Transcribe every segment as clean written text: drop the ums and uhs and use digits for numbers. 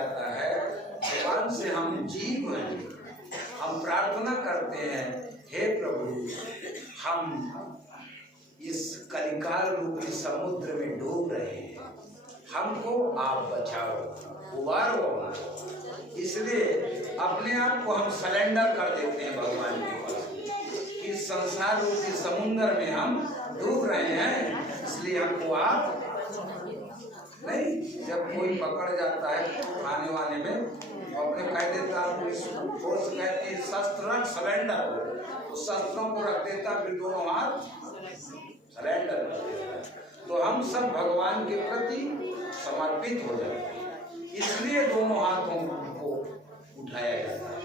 जाता है, भगवान से हम जीव हैं, हम प्रार्थना करते हैं, हे प्रभु हम इस कलिकाल रूपी समुद्र में डूब रहे हैं, हमको आप बचाओ, उबारो। इसलिए अपने आप को हम सरेंडर कर देते हैं भगवान के पास। इस संसार रूपी समुद्र में हम डूब रहे हैं, इसलिए हमको आप नहीं। जब कोई पकड़ जाता है खाने वाने में, अपने कह देता फोर्स कहती है शस्त्र रख, सरेंडर हो, तो शस्त्रों को रख देता, फिर दोनों हाथ सरेंडर कर देता। तो हम सब भगवान के प्रति समर्पित हो जाते हैं, इसलिए दोनों हाथों को उठाया जाता है।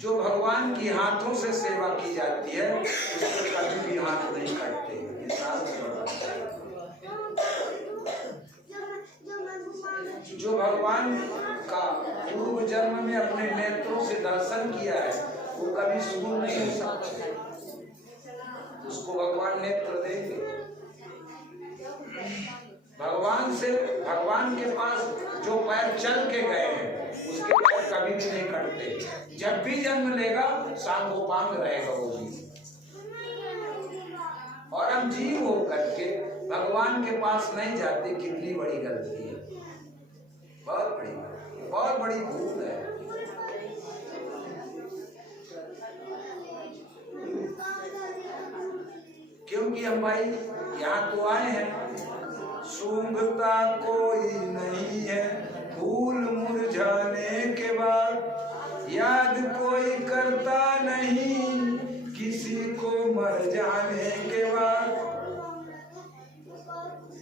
जो भगवान की हाथों से सेवा की जाती है उसके कभी भी हाथ नहीं कटते। जो भगवान का पूर्व जन्म में अपने नेत्रों से दर्शन किया है वो कभी सूर नहीं हो सकता, उसको भगवान नेत्र देंगे। भगवान के पास जो पैर चल के गए हैं उसके पैर कभी भी नहीं कटते। जब भी जन्म लेगा सांगोपांग रहेगा वो भी। और हम जीव हो करके भगवान के पास नहीं जाते, कितनी बड़ी गलती है, बहुत बड़ी भूल है। क्योंकि हम भाई यहाँ तो आए हैं, सूंघता कोई नहीं है फूल मुरझाने के बाद, याद कोई करता नहीं किसी को मर जाने के बाद।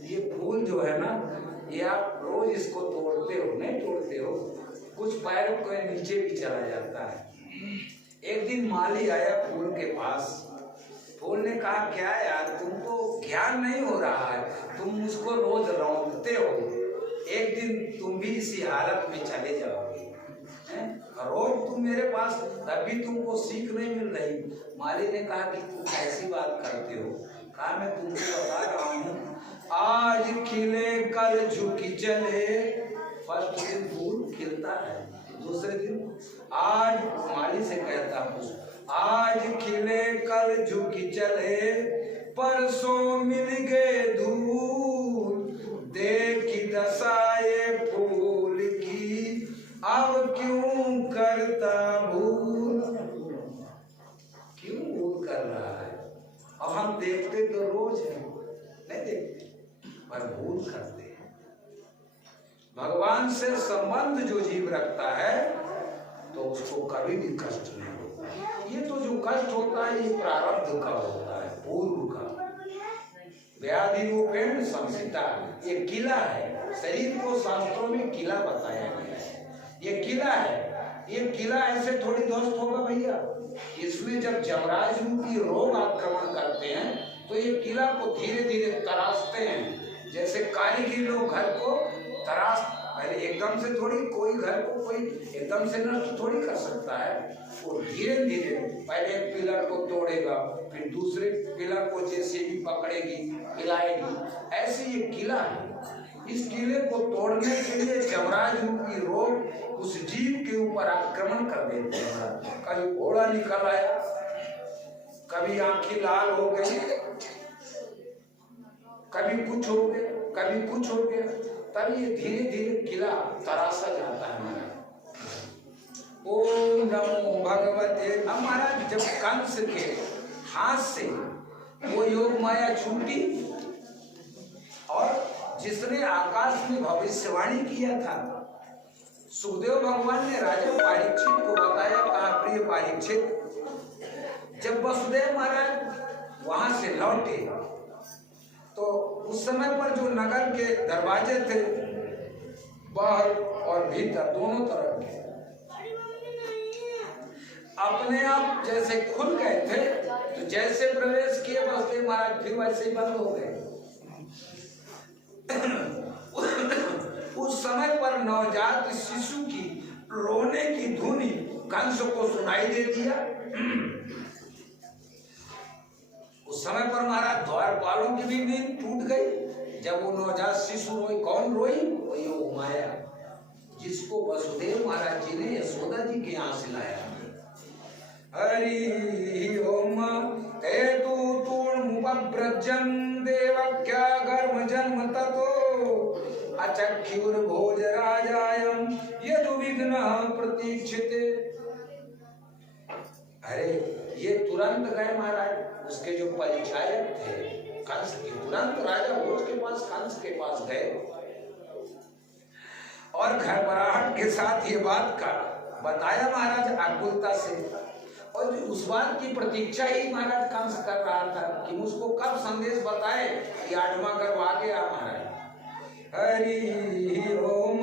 ये फूल जो है ना, ये आप रोज इसको तोड़ते हो, नहीं तोड़ते हो, कुछ पैरों के नीचे भी चला जाता है। एक दिन माली आया फूल के पास, फूल ने कहा क्या यार तुमको ज्ञान नहीं हो रहा है, तुम उसको रोज रौंदते हो, एक दिन तुम भी इसी हालत में चले जाओगे, रोज तुम मेरे पास, तभी तुमको सीख नहीं मिल रही। माली ने कहा कि तुम ऐसी बात करते हो। कहा मैं तुमको बता रहा हूँ, आज खिले कल झुकी चले। फर्स्ट दिन फूल खिलता है, दूसरे दिन आज माली से कहता हूँ, आज खिले कल झुकी चले, परसों मिल गए धूल, देखी दशाए फूल की, अब क्यों करता भूल। क्यों भूल कर रहा है? अब हम देखते तो रोज है, नहीं देखते पर भूल करते हैं। भगवान से संबंध जो जीव रखता है तो उसको कभी भी कष्ट नहीं होता। ये तो जो कष्ट होता है ये प्रारब्ध का होता है, पूर्व का। व्याधि रूपेण संसिता, ये किला है, शरीर को शास्त्रों में किला बताया गया है। ये किला है, ये किला ऐसे थोड़ी ध्वस्त होगा भैया। इसमें जब जमराज रूपी रोग आक्रमण करते हैं तो ये किला को धीरे धीरे तराशते हैं। जैसे कारीगर लोग घर को तराश, पहले एकदम से थोड़ी कोई घर को कोई एकदम से नष्ट थोड़ी कर सकता है, वो धीरे धीरे पहले एक पिलर को तोड़ेगा, फिर दूसरे पिलर को जैसे भी पकड़ेगी हिलाएगी, ऐसे ये किला है। इस किले को तोड़ने के लिए जमराज रूपी रोग उस जीव के ऊपर आक्रमण कर देते हैं। कभी घोड़ा निकल आया, कभी आंखें लाल हो गई, कभी कुछ हो गया, कभी कुछ हो गया, तभी ये धीरे धीरे किला तराशा जाता है हमारा। ओम नमो भगवते। हमारा जब कंस के हाथ से वो योग माया छूटी और जिसने आकाश में भविष्यवाणी किया था, सुखदेव भगवान ने राजा परीक्षित को बताया, कहा प्रिय परीक्षित, जब वसुदेव महाराज वहां से लौटे तो उस समय पर जो नगर के दरवाजे थे बाहर और भीतर दोनों तरफ के अपने आप जैसे खुल गए थे, तो जैसे प्रवेश किए वसुदेव महाराज फिर वैसे ही बंद हो गए। उस समय पर नवजात शिशु की रोने की धुनी कंस को सुनाई दे दिया। उस समय पर महाराज द्वारपालों की भी नींद टूट गई। जब वो नवजात शिशु रोई, कौन रोई? वही वो माया। के यहाँ से लाया। हरि ओम तेतु तूर्णमुपव्रजं देवक्या गर्म जन्म ततो अचक्षुर्भोजराजायं यदुविघ्नः प्रतीक्षिते। अरे ये तुरंत गए महाराज, उसके जो परिचायक थे कंस के, तुरंत राजा भोज के पास कंस के पास गए और घबराहट के साथ ये बात का बताया महाराज आकुलता से। और उस बात की प्रतीक्षा ही महाराज कंस कर रहा था कि मुझको कब संदेश बताए कि 8वां गर्भ आ गया महाराज। हरि ओम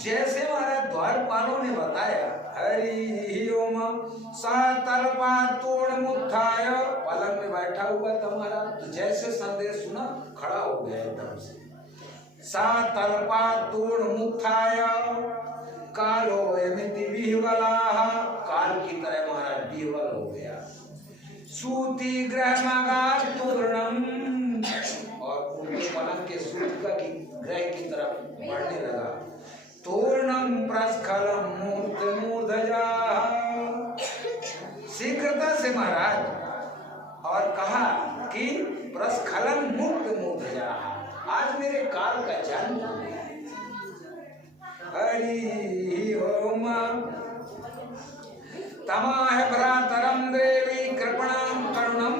जैसे महाराज द्वारपालों ने बताया, हरि ओम सा तलपा तोड़मुत्थाय, पलंग में बैठा हुआ था महाराज, तो जैसे संदेश सुना खड़ा हो गया एकदम से। सा तलपा तोड़मुत्थाय कालो यमिति विह्वलाः, काल की तरह महाराज विह्वल हो गया। सूति ग्रहमागार तूर्णम, और उनके पलंग के सूतिका की ग्रह की तरफ बढ़ने लगा। तूर्णम प्रस्खलम मूर्त मूर्धजा, शीघ्रता से महाराज, और कहा कि प्रस्खलन मुक्त मूर्धजा, आज मेरे काल का जन्म हो गया। हरि ओम तमाह भ्रातरम देवी कृपणाम करुणम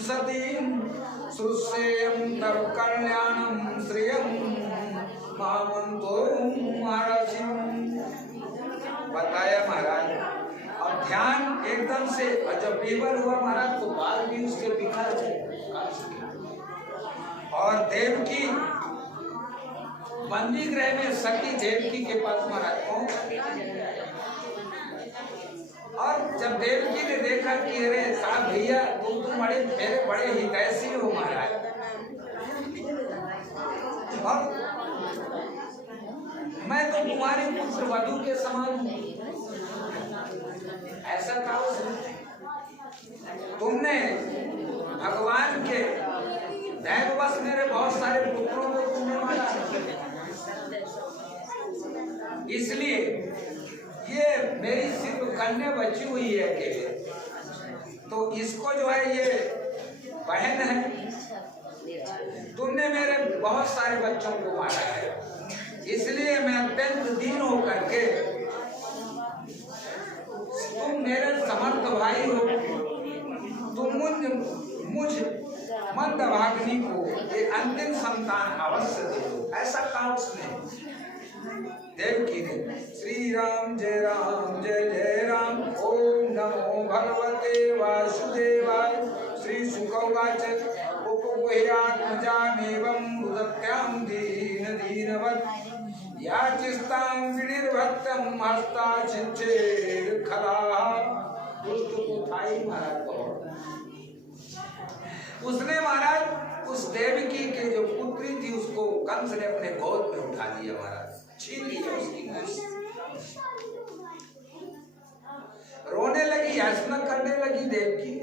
सतीं सुसेयं तव कल्याणं श्रियं महामंतो महाराजिम। बताया महाराज। अब ध्यान एकदम से जब विवल हुआ महाराज तो बाल भी उसके बिखर गए और देवकी बंदी गृह में सती देवकी के पास महाराज पहुंच। और जब देवकी ने देखा कि अरे साहब भैया तुम बड़े मेरे बड़े हितैषी हो महाराज, और मैं तो तुम्हारे पुत्र वधु के समान हूँ, ऐसा था तुमने भगवान के दैववश मेरे बहुत सारे पुत्रों को तुमने मारा, इसलिए ये मेरी सिर्फ कन्या बची हुई है अकेले, तो इसको जो है ये बहन है, तुमने मेरे बहुत सारे बच्चों को मारा है, इसलिए मैं अत्यंत दीन होकर के, तुम मेरे समर्थ भाई हो, तुम मुझ मंदभागिनी को एक अंतिम संतान अवश्य दे दो। ऐसा कहा उसने देवकी ने। श्री राम जय जय राम। ओम नमो भगवते वासुदेवाय। श्री शुकवाच उपगुह्यात्मजामेवं बुधत्यां दीन दीनवत् याचिस्तां विनिर्भक्तं हस्ता छिंचेर खलाः। दुष्ट को थाई महाराज को उसने महाराज उस देवकी के जो पुत्री थी उसको कंस ने अपने गोद में उठा लिया महाराज, छीन लिया उसकी गोद, रोने लगी, याचना करने लगी देवकी,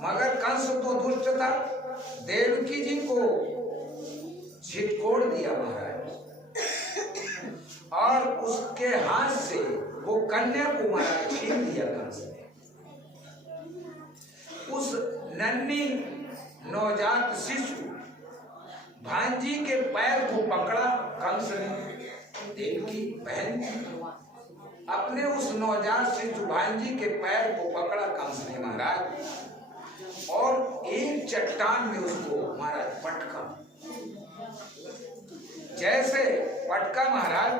मगर कंस तो दुष्ट था, देवकी जी को झिटकोड़ दिया महाराज और उसके हाथ से वो कन्या को महाराज छीन लिया कंस ने। उस नन्ही नवजात शिशु भांजी के पैर को पकड़ा कंस ने, देवकी बहन अपने उस नवजात शिशु भांजी के पैर को पकड़ा कंस ने महाराज, और एक चट्टान में उसको महाराज पटका, जैसे पटका महाराज,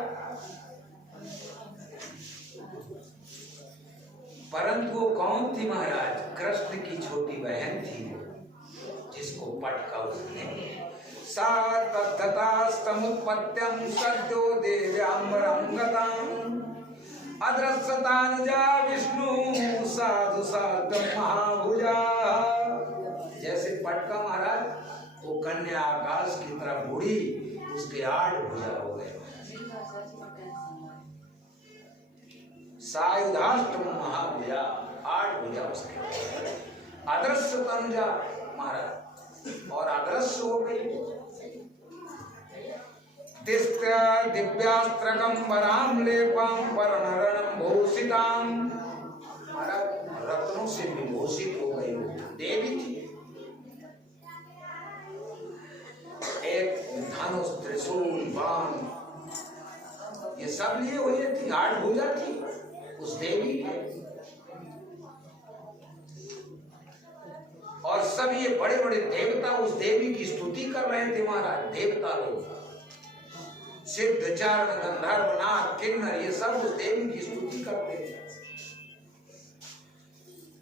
परंतु वो कौन थी महाराज? कृष्ण की छोटी बहन थी वो, जिसको पटका उसने। सा तद्धतास्तमुत्पत्त्यं सद्यो देव्याम्बरं गतां अदृश्यतानुजा विष्णु साधु साधु महाभुजा। जैसे पटका महाराज वो कन्या आकाश की तरफ उड़ी, उसके 8 भुजा हो गए। सायुधाष्टम महाभुजा, 8 भुजा उसके, अदृश्य तनुजा महाराज, और अदृश्य हो गई। तिस्त्र दिव्यास्त्रगंबराम लेपाम परनरणम भूषिताम, रत्नों से विभूषित हो गई वो देवी थी। एक धनुष, त्रिशूल, बाण, ये सब लिए हुए थी, 8 भुजा थी उस देवी के। और सब ये बड़े बड़े देवता उस देवी की स्तुति कर रहे थे महाराज। देवता लोग, सिद्ध, चारण, गंधर्व, नाग, किन्नर, ये सब उस देवी की स्तुति करते थे।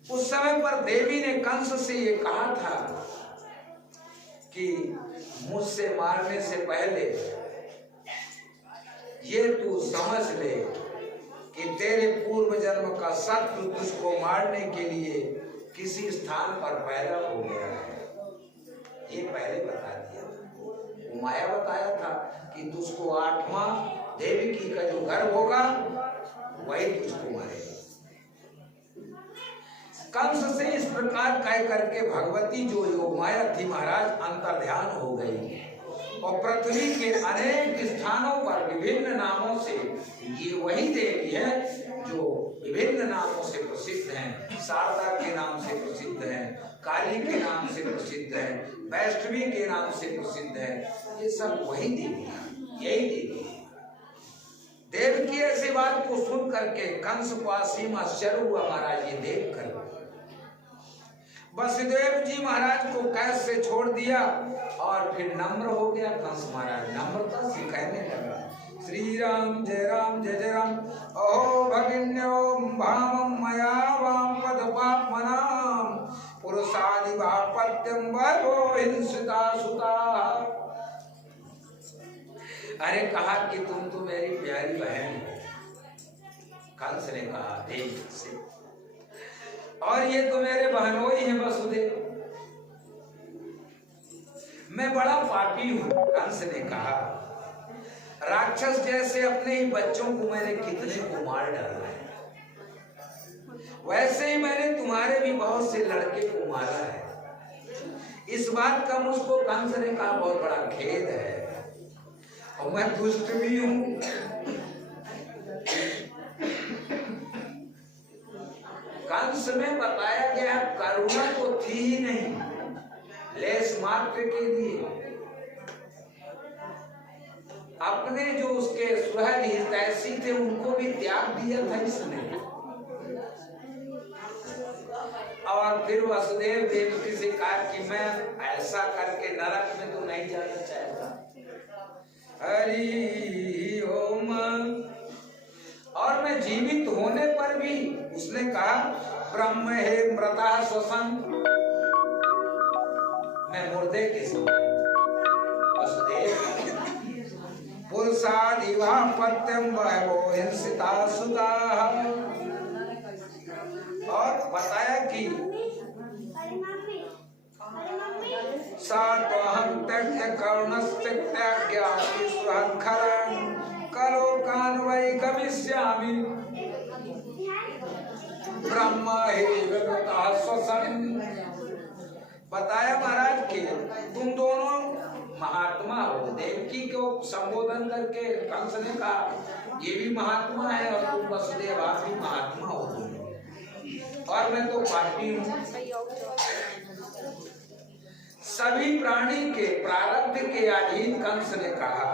उस समय पर देवी ने कंस से ये कहा था कि मुझसे मारने से पहले ये तू समझ ले कि तेरे पूर्व जन्म का शत्रु तुझको मारने के लिए किसी स्थान पर पैदा हो गया है। ये पहले बता दिया, माया बताया था कि तुझको 8वां देवी की का जो गर्भ होगा वही तुझको मारेगा। कंस से इस प्रकार कह करके भगवती जो योग माया थी महाराज अंतर्ध्यान हो गई और पृथ्वी के अनेक स्थानों पर विभिन्न नामों से, ये वही देवी है जो विभिन्न नामों से प्रसिद्ध हैं। शारदा के नाम से प्रसिद्ध है, काली के नाम से प्रसिद्ध है, वैष्णवी के नाम से प्रसिद्ध है। ये सब वही देवी है, यही देवी है। देव की ऐसी बात को सुन करके कंस को असीम आश्चर्य हुआ महाराज ये देख कर। वसुदेव जी महाराज को कैद से छोड़ दिया और फिर नम्र हो गया कंस महाराज, नम्रता से कहने लगा श्री राम जय जय राम, अहो भगिन्यो भामं मया वाम पद पापमनाम पुरुषादि वापत्यं वरो हिंसिता सुता। अरे कहा कि तुम तो मेरी प्यारी बहन हो, कंस ने कहा देव से, और ये तो मेरे बहनोई हैं वसुदेव, मैं बड़ा पापी हूं। कंस ने कहा राक्षस जैसे अपने ही बच्चों को मैंने कितने को मार डाला है, वैसे ही मैंने तुम्हारे भी बहुत से लड़के को मारा है। इस बात का मुझको कंस ने कहा बहुत बड़ा खेद है और मैं दुष्ट भी हूं। कंस में बताया गया करुणा तो थी ही नहीं, लेस मात्र के लिए अपने जो उसके सुहग हितैषी थे उनको भी त्याग दिया था इसने। और फिर वसुदेव देवकी से कहा कि मैं ऐसा करके नरक में तो नहीं जाना चाहता। हरि ओम। और मैं जीवित होने पर भी उसने कहा ब्रह्म हे मृता श्वसन, मैं मुर्दे के समान। वसुदेव पुरुषादिवा पत्यं वयो हिंसिता सुता। और बताया कि सात्वहं त्यक्त्य करुणस्य त्याज्ञाति सुहंखरं कलोकान् वै गमिष्यामि ब्रह्म हि विगतः श्वसन। बताया महाराज कि तुम दोनों महात्मा हो। देवकी को संबोधन करके कंस ने कहा ये भी महात्मा है और तुम वसुदेव आप भी महात्मा हो दोनों, और मैं तो पापी हूँ। सभी प्राणी के प्रारब्ध के अधीन कंस ने कहा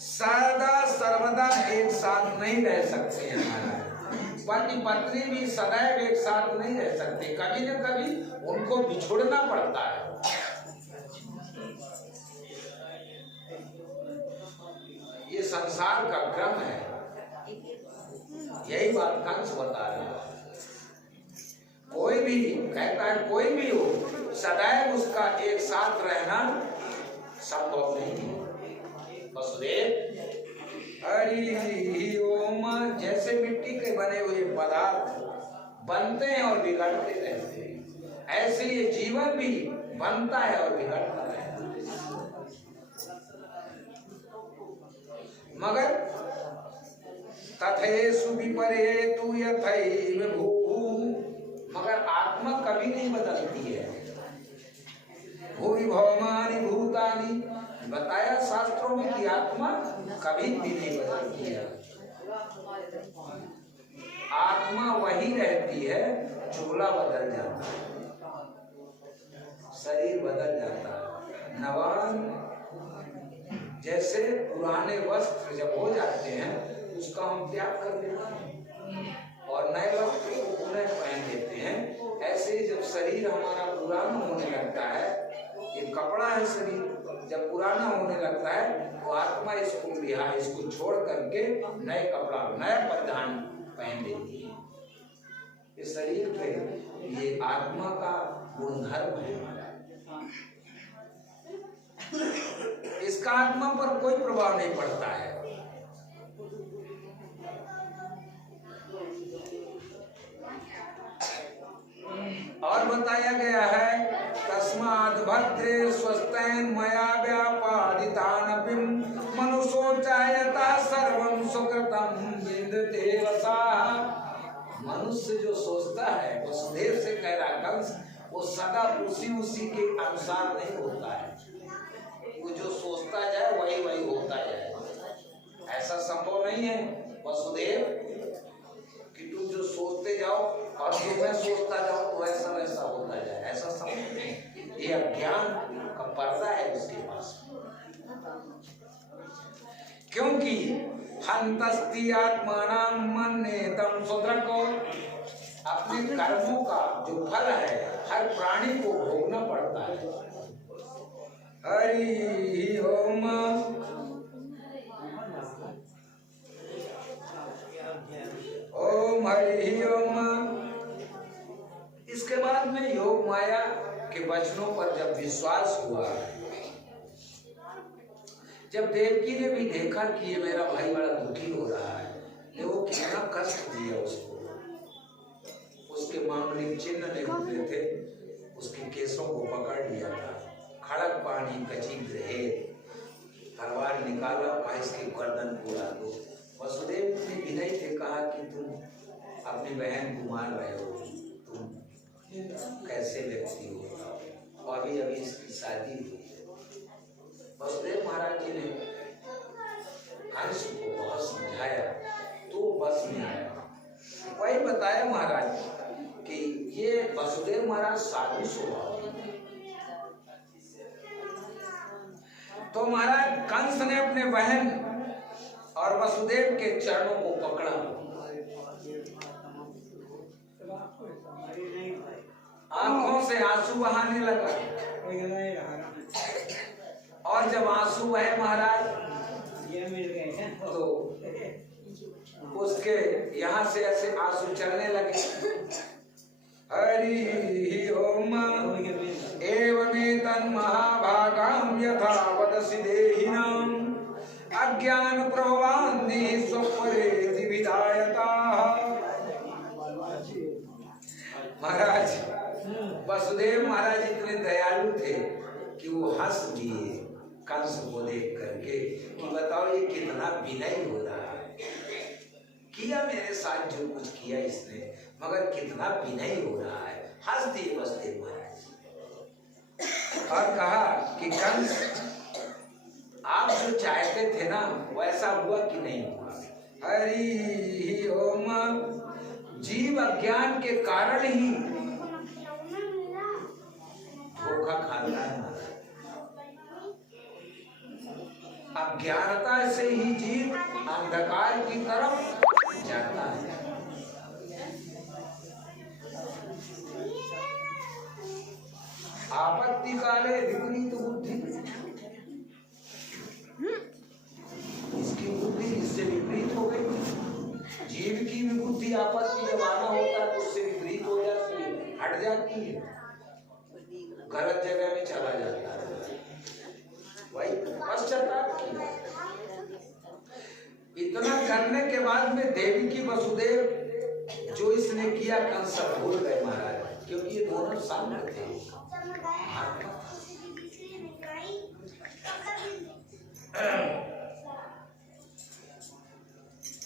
सदा सर्वदा एक साथ नहीं रह सकते हैं महाराज। पति पत्नी भी सदैव एक साथ नहीं रह सकते, कभी न कभी उनको बिछुड़ना पड़ता है। ये संसार का क्रम है, यही बात कंस बता रहा है। कोई भी कहता है कोई भी हो सदैव उसका एक साथ रहना संभव नहीं है। वसुदेव हरि ओम। जैसे मिट्टी के बने हुए पदार्थ बनते हैं और बिगड़ते रहते हैं, ऐसे ये जीवन भी बनता है और बिगड़ता रहता है। मगर तथेषु विपरेतु यथैव भूः, मगर आत्मा कभी नहीं बदलती है। भूरि भौमानि भूतानि बताया शास्त्रों में कि आत्मा कभी भी नहीं बदलती है। आत्मा वही रहती है, चोला बदल जाता है, शरीर बदल जाता है। नवान जैसे पुराने वस्त्र जब हो जाते हैं उसका हम त्याग कर देते हैं और नए वस्त्र को पुनः पहन लेते हैं। ऐसे जब शरीर हमारा पुराना होने लगता है, ये कपड़ा है शरीर, जब पुराना होने लगता है तो आत्मा इसको छोड़ करके नए कपड़ा, नया परिधान पहन लेती है। इस शरीर पे ये आत्मा का गुणधर्म है। इसका आत्मा पर कोई प्रभाव नहीं पड़ता है। और बताया गया है तस्माद् भद्रे स्वस्तेन मया व्यापादितानपिं मनुष्यो चायता सर्वं सुकृतं विन्दते वसाः। मनुष्य जो सोचता है, वसुदेव से कह रहा कंस, वो सदा उसी के अनुसार नहीं होता है। वो जो सोचता जाए वही होता जाए, ऐसा संभव नहीं है वसुदेव कि तुम जो सोचते जाओ और जो मैं सोचता जाऊं तो ऐसा वैसा होता जाए, ऐसा संभव नहीं। ये अज्ञान का पर्दा है उसके पास। क्योंकि हंतस्ति आत्मानां मन्येतं सुदृको, अपने कर्मों का जो फल है हर प्राणी को भोगना पड़ता है। हरि ओम। ओम हरि ओम। इसके बाद में योग माया के वचनों पर जब विश्वास हुआ, जब देवकी ने भी देखा कि ये मेरा भाई बड़ा दुखी हो रहा है, तो वो कितना कष्ट दिया उसको, उसके मांगलिक चिन्ह निकलते थे, उसके केसों को पकड़ लिया था, खड़क पानी कची ग्रहे, तलवार निकाला, कहा इसकी गर्दन उड़ा दो। वसुदेव ने विनय से कहा कि तुम अपनी बहन को मार रहे हो, तुम कैसे व्यक्ति हो, अभी इसकी शादी हुई है। वसुदेव महाराज जी ने कंस को बहुत समझाया तो बस में आया। वही बताया महाराज कि ये वसुदेव महाराज साधु स्वभाव, तो महाराज कंस ने अपने बहन और वसुदेव के चरणों को पकड़ा, आंखों से आंसू बहाने लगा, और जब आंसू बहे महाराज तो उसके यहाँ से ऐसे आंसू चलने लगे। हरि ओम। एवमेतं महाभागां यथा वदसि देहिनां अज्ञान प्रवान्नि स्वपरेति विधायताः। महाराज वसुदेव महाराज इतने दयालु थे कि वो हंस दिए कंस को देख करके कि बताओ ये कितना विनय हो रहा है, किया मेरे साथ जो कुछ किया इसने, मगर कितना विनय हो रहा है। हंस दिए वसुदेव महाराज और कहा कि कंस आप जो चाहते थे ना वैसा हुआ कि नहीं हुआ। हरि ओम। जीव अज्ञान के कारण ही धोखा खाता है। अज्ञानता से ही जीव अंधकार की तरफ जाता है। आपत्ति काले विपरीत बुद्धि, इसकी बुद्धि इससे विपरीत हो गई। जीव की भी बुद्धि आपत्ति जब आना होता है तो उससे विपरीत हो जाती है, हट जाती है, गलत जगह में चला जाता है। वही पश्चाताप किया। इतना करने के बाद में देवी की वसुदेव जो इसने किया कंस भूल गए महाराज, क्योंकि ये दोनों सामने थे।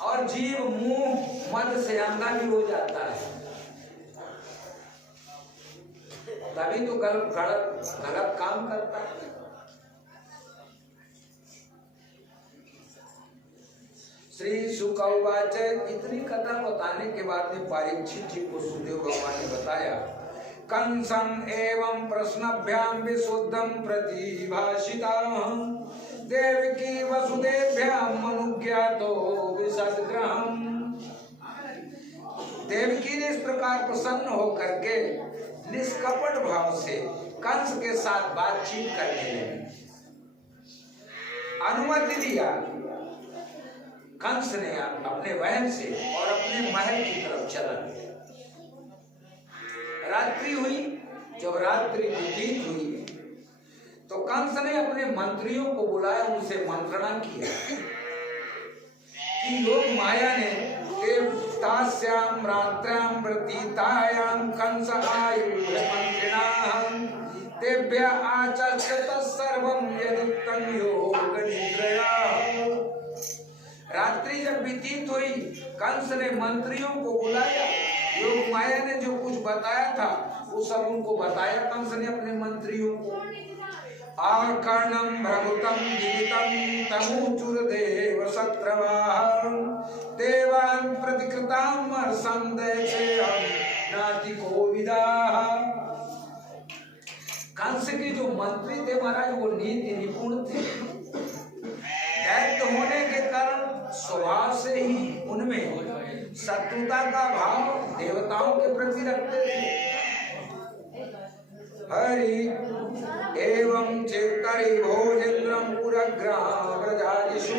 और जीव मुंह मद से अंधा भी हो जाता है, तभी तो गलत काम करता है। श्री शुक उवाच, इतनी कथा बताने के बाद में परीक्षित जी को सुखदेव भगवान ने बताया, कंसम एवं प्रश्नभ्याम विशुद्धम प्रतिभाषिताहं देवकी वसुदेव्याम अनुज्ञातो विसद्ग्रहम्। देवकी ने इस प्रकार प्रसन्न होकर के निष्कपट भाव से कंस के साथ बातचीत करने लगी, अनुमति दिया। कंस ने अपने बहन से और अपने महल की तरफ चला गया। रात्रि हुई, जब रात्रि व्यतीत हुई तो कंस ने अपने मंत्रियों को बुलाया, उनसे मंत्रणा किया कि लोग माया ने देवतास्याम रात्र्याम व्यतीतायाम कंस आयुर्य मंत्रिणां देव्या आचक्षत सर्वं यदुक्तं योग निद्रया। रात्रि जब व्यतीत हुई, कंस ने मंत्रियों को बुलाया, योग माया ने जो कुछ बताया था वो सब उनको बताया कंस ने अपने मंत्रियों को। आकर्णम भ्रभुतम गीतम तमुचुर देव शत्रवाः देवान् प्रतिकृताम संदेशेयं नाति कोविदाः। कंस के जो मंत्री थे महाराज, वो नीति निपुण थे। दैत्य होने के कारण स्वभाव से ही उनमें शत्रुता का भाव देवताओं के प्रति रखते थे। हरि एवं चेतरि भोजेन्द्रं पुरग्राम व्रजादिषु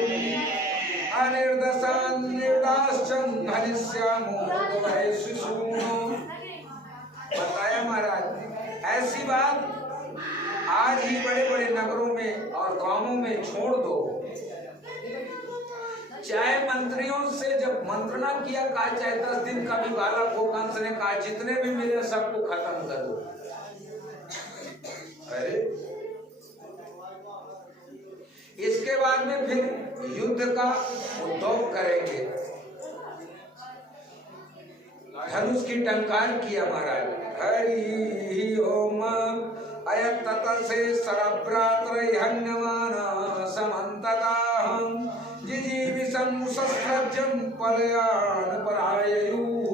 अनिर्दशान् निर्दाश्चं हनिष्यामो वैश्विषूनो। बताया महाराज, ऐसी बात आज ही बड़े बड़े नगरों में और गांवों में छोड़ दो। चाहे मंत्रियों से जब मंत्रणा किया, कहा चाहे 10 दिन का भी बालक हो, कंस ने कहा जितने भी मिले सबको खत्म कर दो। अरे इसके बाद में फिर युद्ध का उद्योग करेंगे। धनुष की टंकार किया महाराज। हरि ओम अयततसे सरभ्रात्रैहन्यमाना समन्तताहं जिजीविषं शस्त्रज्यं पलयान पराययुः।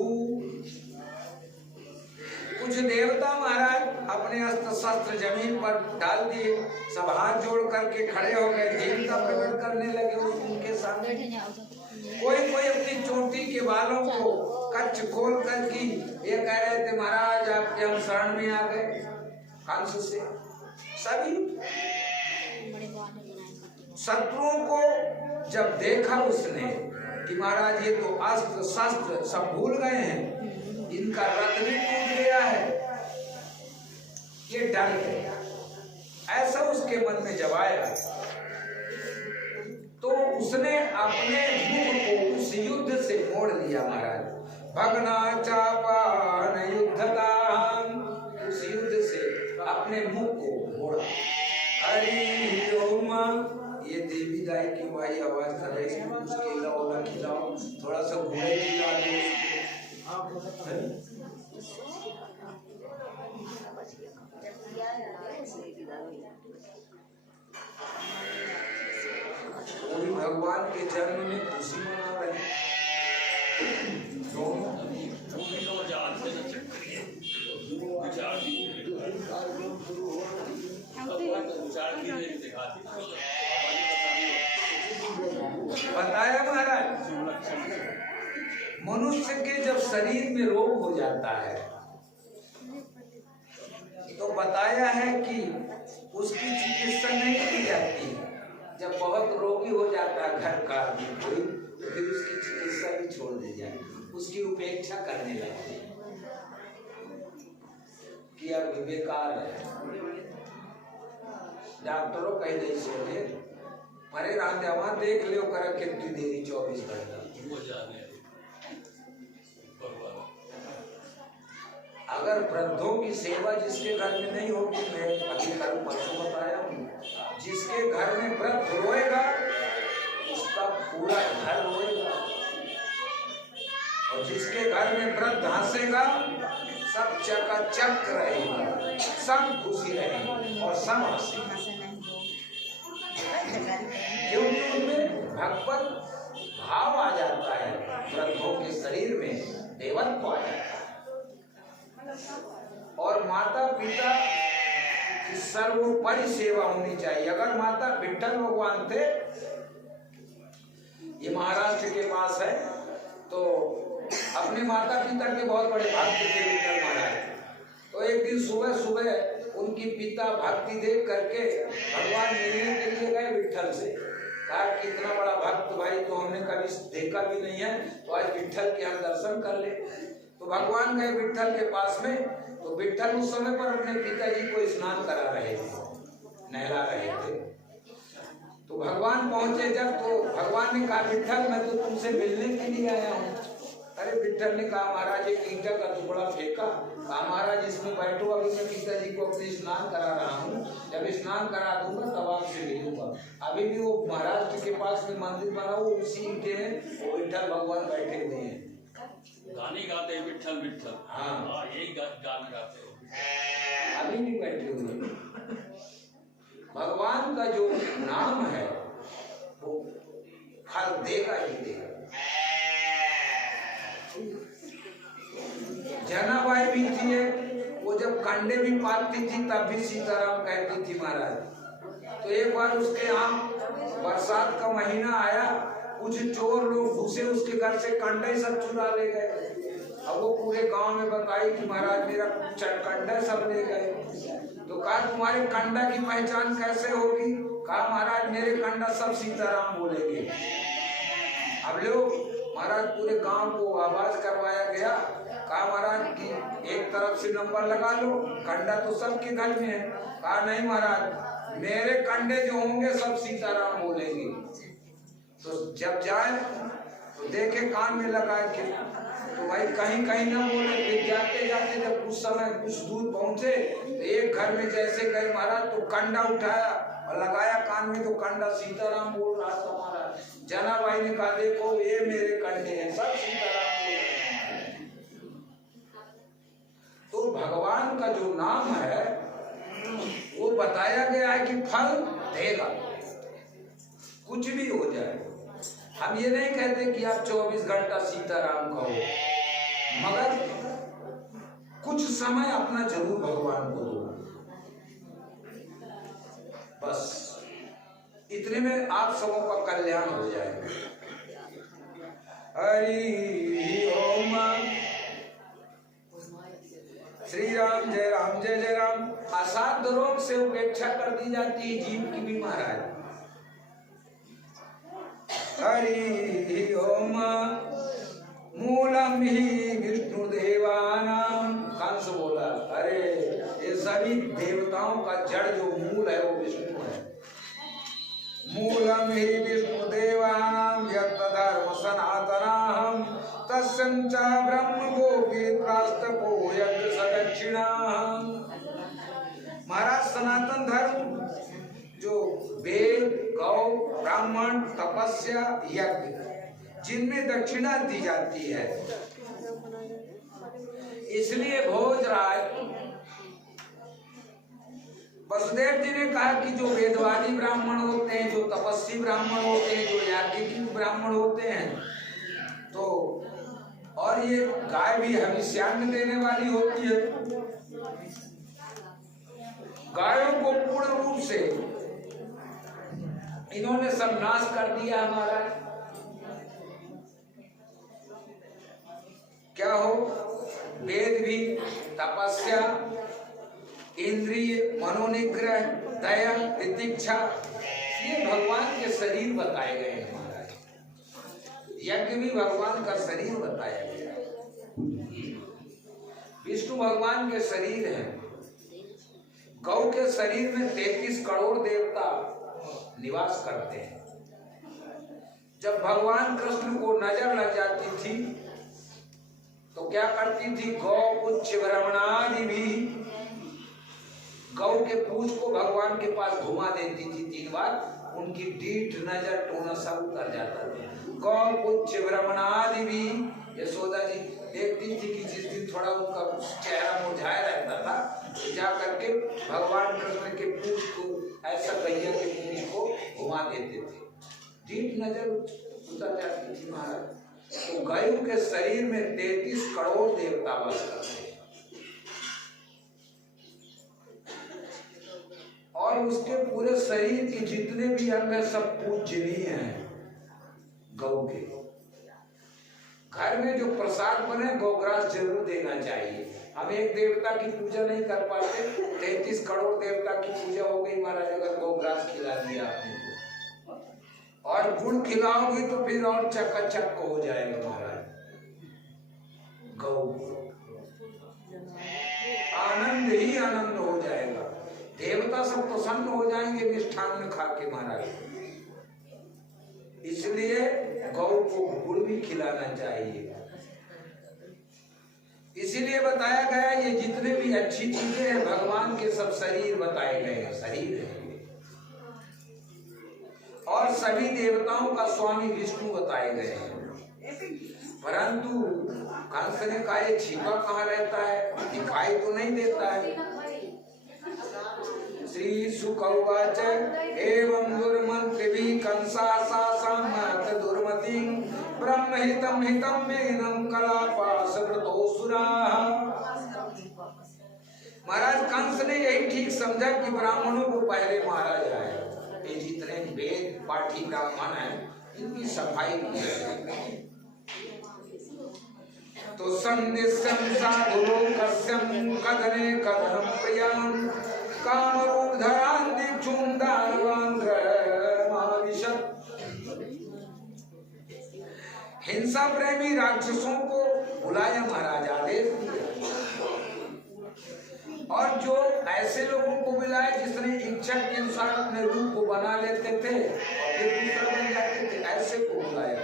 कुछ देवता महाराज अपने अस्त्र शस्त्र जमीन पर डाल दिए, सब हाथ जोड़ करके खड़े हो गए, देवता प्रकट करने लगे उनके सामने। कोई कोई अपनी चोटी के बालों को कच्च खोल करके ये कह रहे थे, महाराज आपके हम शरण में आ गए कंस से। सभी शत्रुओं को जब देखा उसने कि महाराज ये तो अस्त्र शस्त्र सब भूल गए हैं, इनका रथ भी टूट गया है, ये डर गया। ऐसा उसके मन में जब आया तो उसने अपने मुख को उस युद्ध से मोड़ लिया महाराज। भगना चापान युद्धताम, उस युद्ध से अपने मुख को मोड़ा। हरि ओम। ये देवी दाई की भाई आवाज कर रही है, उसके लाओ ना खिलाओ, थोड़ा सा घोड़े खिला दो। पूरी भगवान के जन्म में खुशी मना रहे हैं। बताया महाराज, मनुष्य के जब शरीर में रोग हो जाता है तो बताया है कि उसकी चिकित्सा नहीं की जाती। जब बहुत रोगी हो जाता है घर का कोई, तो फिर उसकी चिकित्सा भी छोड़ दी जाती, उसकी उपेक्षा करने लगते हैं कि अब बेकार है। डॉक्टरों कहीं नहीं सोचे, अरे रांधेवा देख लो कर कितनी देरी 24 घंटा। अगर वृद्धों की सेवा जिसके घर में नहीं होगी, मैं अभी कल परसों बताया हूँ, जिसके घर में वृद्ध रोएगा उसका पूरा घर रोएगा, और जिसके घर में वृद्ध हंसेगा सब चकाचक रहेगा, सब खुशी रहेगी और सब हंसेगा। क्योंकि उनमें भगवत भाव आ जाता है, वृद्धों के शरीर में देवत्व आ जाता है। और माता पिता की सर्वोपरि सेवा होनी चाहिए। अगर माता विठ्ठल भगवान थे, ये महाराष्ट्र के पास है, तो अपने माता पिता के बहुत बड़े भक्त थे विठ्ठल महाराज। तो एक दिन सुबह सुबह उनकी पिता भक्ति देख करके भगवान मिलने के लिए गए विठ्ठल से। कहा कि इतना बड़ा भक्त भाई तो हमने कभी देखा भी नहीं है, तो आज विठ्ठल के हम दर्शन कर ले। तो भगवान गए विठ्ठल के पास में, तो विठ्ठल उस समय पर अपने पिताजी को स्नान करा रहे थे, नहला रहे थे। तो भगवान पहुंचे जब, तो भगवान ने कहा विठ्ठल मैं तो तुमसे मिलने के लिए आया हूँ। अरे विठ्ठल ने कहा महाराज एक ईंटा का टुकड़ा फेंका, कहा महाराज इसमें बैठो, अभी मैं पिताजी को अपने स्नान करा रहा हूँ, जब स्नान करा दूंगा तब आपसे मिलूंगा। अभी भी वो महाराष्ट्र के पास में मंदिर बना हुआ, उसी ईंटे में वो विठ्ठल भगवान बैठे हुए हैं, गाने गाते हैं विठ्ठल विठ्ठल। हाँ यही गाना गाते हो, अभी भी बैठे हुए हैं। भगवान का जो नाम है वो फल देगा ही देगा। जनाबाई भी थी, वो जब कंडे भी पालती थी तब भी सीताराम कहती थी महाराज। तो एक बार उसके यहाँ बरसात का महीना आया, कुछ चोर लोग घुसे उसके घर से, कंडे सब चुरा ले गए। अब वो पूरे गांव में बताई कि महाराज मेरा कंडा सब ले गए। तो कहा तुम्हारे कंडा की पहचान कैसे होगी? कहा महाराज मेरे कंडा सब सीताराम बोलेंगे। अब लोग महाराज पूरे गांव को आवाज करवाया गया। कहा महाराज की एक तरफ से नंबर लगा लो, कंडा तो सबके घर में है। कहा नहीं महाराज मेरे कंडे जो होंगे सब सीताराम बोलेंगे। तो जब जाए तो देखे कान में लगा के, तो भाई कहीं कहीं ना बोले। फिर जाते जाते जब कुछ समय कुछ दूर पहुंचे तो एक घर में जैसे गए महाराज, तो कंडा उठाया और लगाया कान में, तो कंडा सीताराम बोल रहा था महाराज। जनाबाई ने कहा देखो ये मेरे कंडे हैं, सब सीताराम बोल रहे हैं। तो भगवान का जो नाम है वो बताया गया है कि फल देगा, कुछ भी हो जाए। हम ये नहीं कहते कि आप 24 घंटा सीताराम कहो, मगर कुछ समय अपना जरूर भगवान को दो। बस इतने में आप सबों का कल्याण हो जाएगा। हरि ओम। श्री राम जय राम जय जय राम। असाध्य रोग से उपेक्षा कर दी जाती है जीव की भी महाराज। हरि ओम। मूलम ही विष्णु देवानाम। कंस बोला अरे ये सभी देवताओं का जड़ जो मूल है वो विष्णु है। मूलम ही विष्णु देवानाम यत् धर्म सनातनाहम तस्संचा ब्रह्म गोपी त्रास्तपो यज्ञ सदक्षिणाहम। महाराज सनातन धर्म जो वेद गौ ब्राह्मण तपस्या यज्ञ जिनमें दक्षिणा दी जाती है, इसलिए भोजराज वसुदेव जी ने कहा कि जो वेदवादी ब्राह्मण होते हैं, जो तपस्वी ब्राह्मण होते हैं, जो याज्ञिक ब्राह्मण होते हैं, तो और ये गाय भी हविष्यान्न देने वाली होती है, गायों को पूर्ण रूप से इन्होंने सब नाश कर दिया हमारा। क्या हो, वेद भी, तपस्या, इंद्रिय, मनोनिग्रह, दया, तितिक्षा, ये भगवान के शरीर बताए गए हैं महाराज। यज्ञ भी भगवान का शरीर बताया गया है। विष्णु भगवान के शरीर है। गौ के शरीर में 33 करोड़ देवता निवास करते हैं। जब भगवान कृष्ण को नजर लग जाती थी तो क्या करती थी, गौ पुच्छ ब्रह्मणादि भी, गौ के पूछ को भगवान के पास घुमा देती थी 3 बार, उनकी डीठ नजर टोना सब उतर जाता था। गौ पुच्छ ब्रह्मणादि भी, यशोदा जी देखती थी कि जिस दिन थोड़ा उनका चेहरा मुरझाया रहता था तो जा करके भगवान कृष्ण के पूछ को ऐसा गैया के पूछ को घुमा देते थे, डीठ नजर पूछा जाती थी महाराज। तो गायों के शरीर में 33 करोड़ देवता वास करते हैं और उसके पूरे शरीर के जितने भी अंग है सब पूजनीय हैं गौ के। घर में जो प्रसाद बने गौग्रास जरूर देना चाहिए। हम एक देवता की पूजा नहीं कर पाते, 33 करोड़ देवता की पूजा हो गई महाराज अगर गौग्रास खिला दिया आपने तो। और गुड़ खिलाओगे तो फिर और चकाचक हो जाएगा महाराज। गौ आनंद ही आनंद हो जाएगा, देवता सब प्रसन्न हो जाएंगे मिष्ठान खा के महाराज। इसलिए गौ को गुड़ भी खिलाना चाहिए। इसीलिए बताया गया ये जितने भी अच्छी चीजें हैं भगवान के सब शरीर बताए गए हैं, शरीर है। और सभी देवताओं का स्वामी विष्णु बताए गए हैं। परंतु कंस ने कहा ये छिपा कहाँ रहता है, दिखाई तो नहीं देता है। श्री शुक उवाच एवं दुर्मन्त्रिभिः कंसासासामत दुर्मतिं ब्रह्महितं हितं मेनं कलापाशवृतोऽसुराः। महाराज कंस ने यही ठीक समझा कि ब्राह्मणों को पहले मारा जाए। ये जितने वेद पाठी ब्राह्मण हैं इनकी सफाई की। तो संदिश्यं साधुलोकस्यं कदने कदनं प्रियं कामरूप धरान दीक्षुं दानवांध्र महाविशत्। हिंसा प्रेमी राक्षसों को बुलाया महाराज, आदेश दिया। और जो ऐसे लोगों को बुलाया जिसने इच्छा के अनुसार अपने रूप को बना लेते थे और फिर दूसरा बन जाते थे, ऐसे को बुलाया।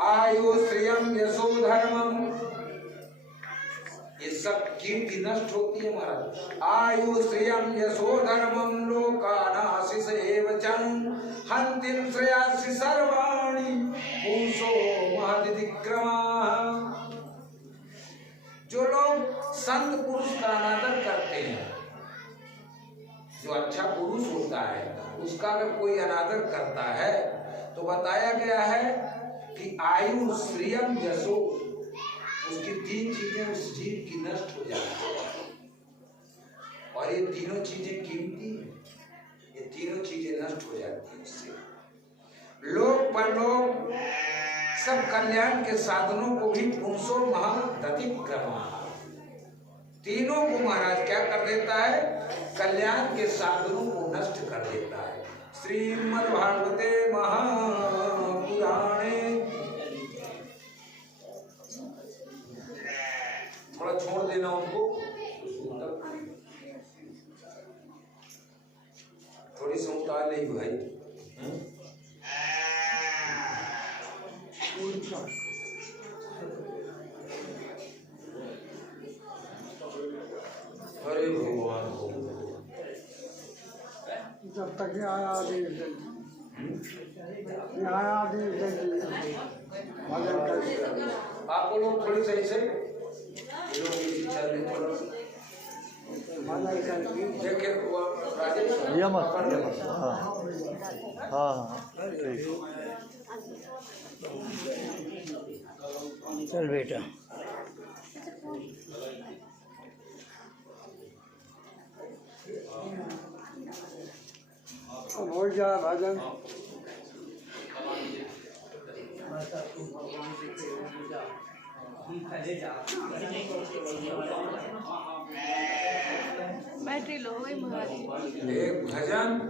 आयु श्रियम यशो धर्मम, ये सब कीर्ति नष्ट होती है महाराज। आयु श्रियम यशो धर्मम लोकानाशिष एव च हन्तिं श्रेयासि सर्वाणि पुरुषो महदिक्रमाः। जो लोग संत पुरुष का अनादर करते हैं, जो अच्छा पुरुष होता है उसका अगर कोई अनादर करता है तो बताया गया है कि आयु श्रियम यशो, उसकी 3 चीजें उस जीव की नष्ट हो जाती है। और ये तीनों चीजें कीमती हैं, ये तीनों चीजें नष्ट हो जाती हैं उससे। लोक परलोक सब कल्याण के साधनों को भी पुंसो महादतिक्रमाः, तीनों को महाराज क्या कर देता है, कल्याण के साधनों को नष्ट कर देता है। श्रीमद्भागवते महापुराणे, थोड़ा छोड़ देना उनको, थोड़ी समझदार नहीं भाई। हरे भगवान जब तक आया आप लोग थोड़ी सही से देखे राजेश। हाँ चल बेटा। हो जाए भजन। बैटरी लो गई महाराज। एक भजन